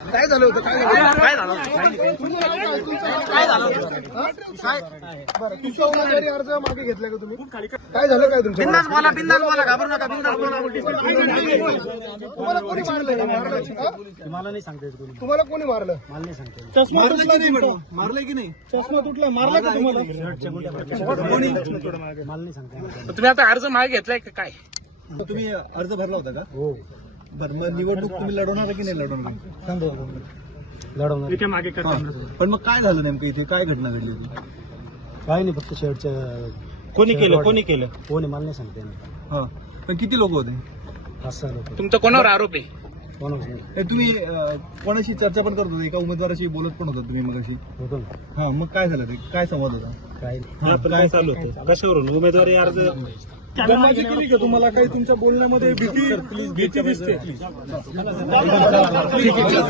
काय झालं होतं? काय झालं बरं, तुमचा उमेदवारी अर्ज मागे घेतला का तुम्ही? काय झालं? काय तुमचं? बिंदास बोला, घाबरू नका, बिंदास बोला. तुम्हाला कोणी मारलं? मला नाही सांगता येत कोणी. तुम्हाला कोणी मारलं? मला नाही सांगता येत. चष्मा तुटला की नाही? मारलंय की नाही? चष्मा तुटला, मारला का तुम्हाला? कोणी? मला नाही सांगता येत. तुम्ही आता अर्ज मागे घेतलाय का काय? तुम्ही अर्ज भरला होता का? हो बरं, मग निवडणूक तुम्ही लढवणार की नाही लढवणार? लढवणार. पण मग काय झालं नेमकं इथे? काय घटना घडली होती? काय नाही, फक्त शेवटच्या कोणी केलं? कोणी मला नाही सांगता येत. हा, पण किती लोक होते? 5-6 लोक. तुमचा कोणावर आरोप आहे? कोणाच नाही हे तुम्ही कोणाशी चर्चा पण करत होते? एका उमेदवाराशी बोलत पण होता तुम्ही मगाशी? होतो ना. हा, मग काय झालं? ते काय संवाद होता? काय हा, काय चालू होतं? कशावरून उमेदवारी अर्ज केली का तुम्हाला? काही तुमच्या बोलण्यामध्ये भीती दिसते?